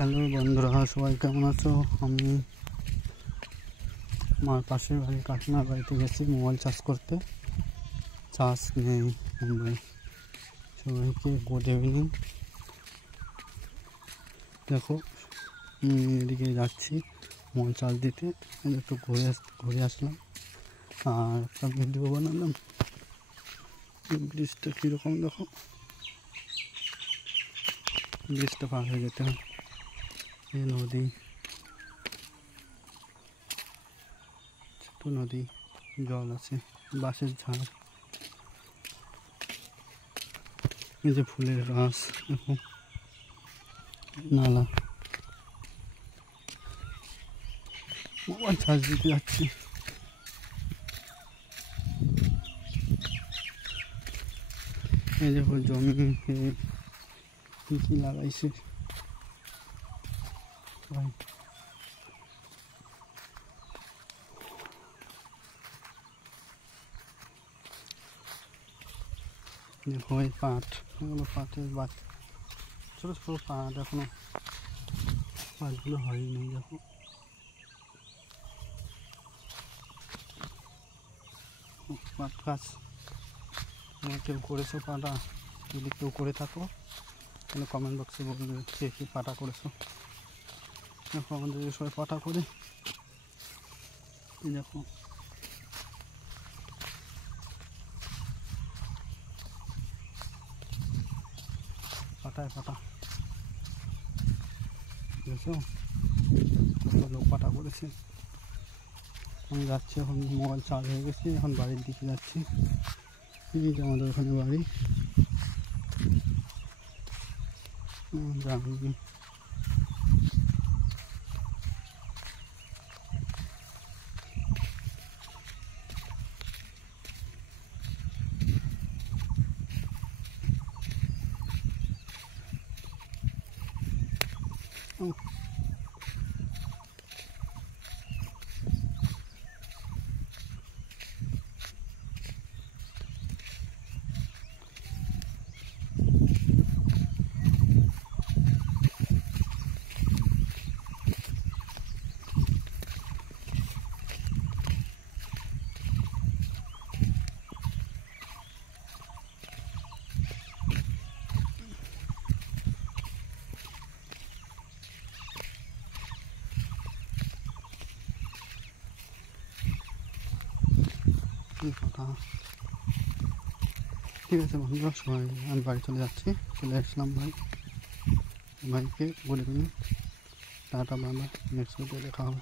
হ্যালো বন্ধুরা, সবাই কেমন আছো? আমি আমার পাশের বাড়ি কাকিমার বাড়িতে গেছি মোবাইল চার্জ করতে। চার্জ নেই মুম্বাই। সবাইকে গুড ইভিনিং। দেখো এদিকে যাচ্ছি মোবাইল চার্জ দিতে, একটু ঘুরে আসলাম আর একটা ভিডিও বানালাম। ব্রিজটা কীরকম দেখো, ব্রিজটা পার হয়ে যেতে হয়। এই নদী, ছোট নদী, জল আছে, বাঁশের ঝাড়, এই যে ফুলের গাছ, দেখো নালা। মোবাইল চার্জ দিতে যাচ্ছি। এই দেখো জমি কি কি লাগাইছে ভাই। দেখো এই পাট, এগুলো পাটের ছোটো ছোটো পাট, এখনো পাটগুলো হয়নি। দেখো পাট গাছ। তোমার কেউ করেছো পাটা? যদি কেউ করে থাকো তাহলে কমেন্ট বক্সে বলবে কে কী পাটা করেছো। দেখো আমাদের সবাই পাটা করে। দেখো পাটায় পাটা, বুঝেছো? লোক পাটা করেছে। আমি যাচ্ছি এখন, মোবাইল চার্জ হয়ে গেছে, এখন বাড়ির দিকে যাচ্ছি। এই যে আমাদের ওখানে বাড়ি। গ্রামে কথা। ঠিক আছে বন্ধুরা, সবাই আমি বাড়ি চলে যাচ্ছি। চলে আসলাম ভাইকে বলে দিন টাটা, বাবা, নেক্সট ভিডিও দেখা হবে।